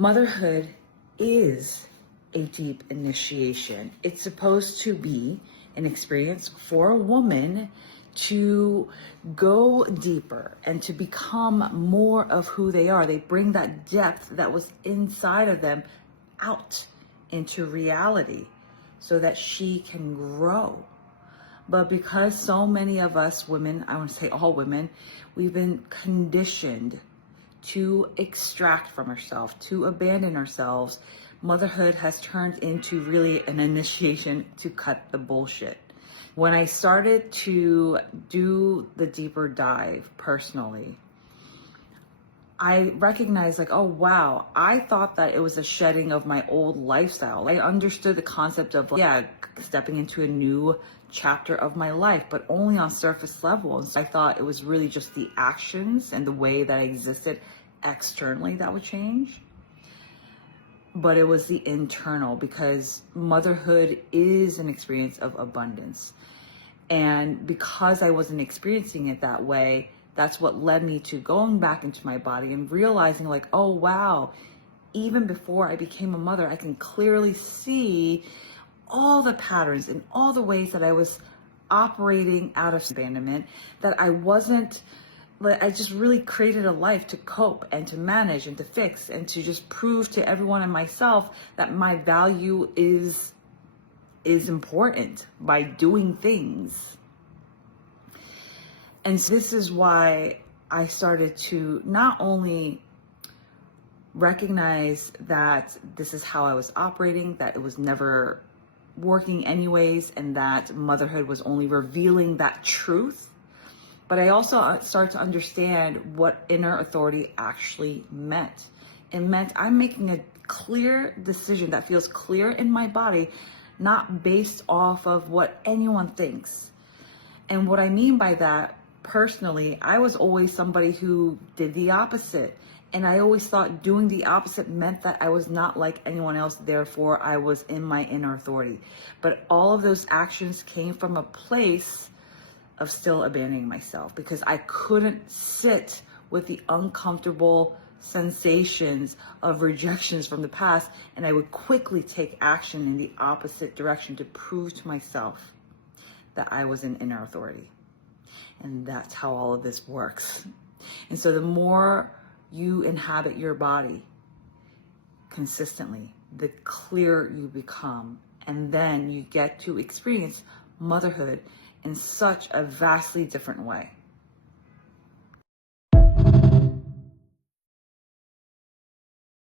Motherhood is a deep initiation. It's supposed to be an experience for a woman to go deeper and to become more of who they are. They bring that depth that was inside of them out into reality so that she can grow. But because so many of us women, I want to say all women, we've been conditioned to extract from ourselves, to abandon ourselves, motherhood has turned into really an initiation to cut the bullshit. When I started to do the deeper dive personally, I recognized like, oh wow, I thought that it was a shedding of my old lifestyle. I understood the concept of, stepping into a new chapter of my life, but only on surface level. And so I thought it was really just the actions and the way that I existed externally that would change. But it was the internal, because motherhood is an experience of abundance. And because I wasn't experiencing it that way, that's what led me to going back into my body and realizing like, oh wow, even before I became a mother, I can clearly see all the patterns and all the ways that I was operating out of abandonment, that I just really created a life to cope and to manage and to fix and to just prove to everyone and myself that my value is important by doing things. And so this is why I started to not only recognize that this is how I was operating, that it was never working anyways, and that motherhood was only revealing that truth, but I also started to understand what inner authority actually meant. It meant I'm making a clear decision that feels clear in my body, not based off of what anyone thinks. And what I mean by that, personally, I was always somebody who did the opposite. And I always thought doing the opposite meant that I was not like anyone else, therefore I was in my inner authority. But all of those actions came from a place of still abandoning myself, because I couldn't sit with the uncomfortable sensations of rejections from the past, and I would quickly take action in the opposite direction to prove to myself that I was in inner authority. And that's how all of this works. And so the more you inhabit your body consistently, the clearer you become, and then you get to experience motherhood in such a vastly different way.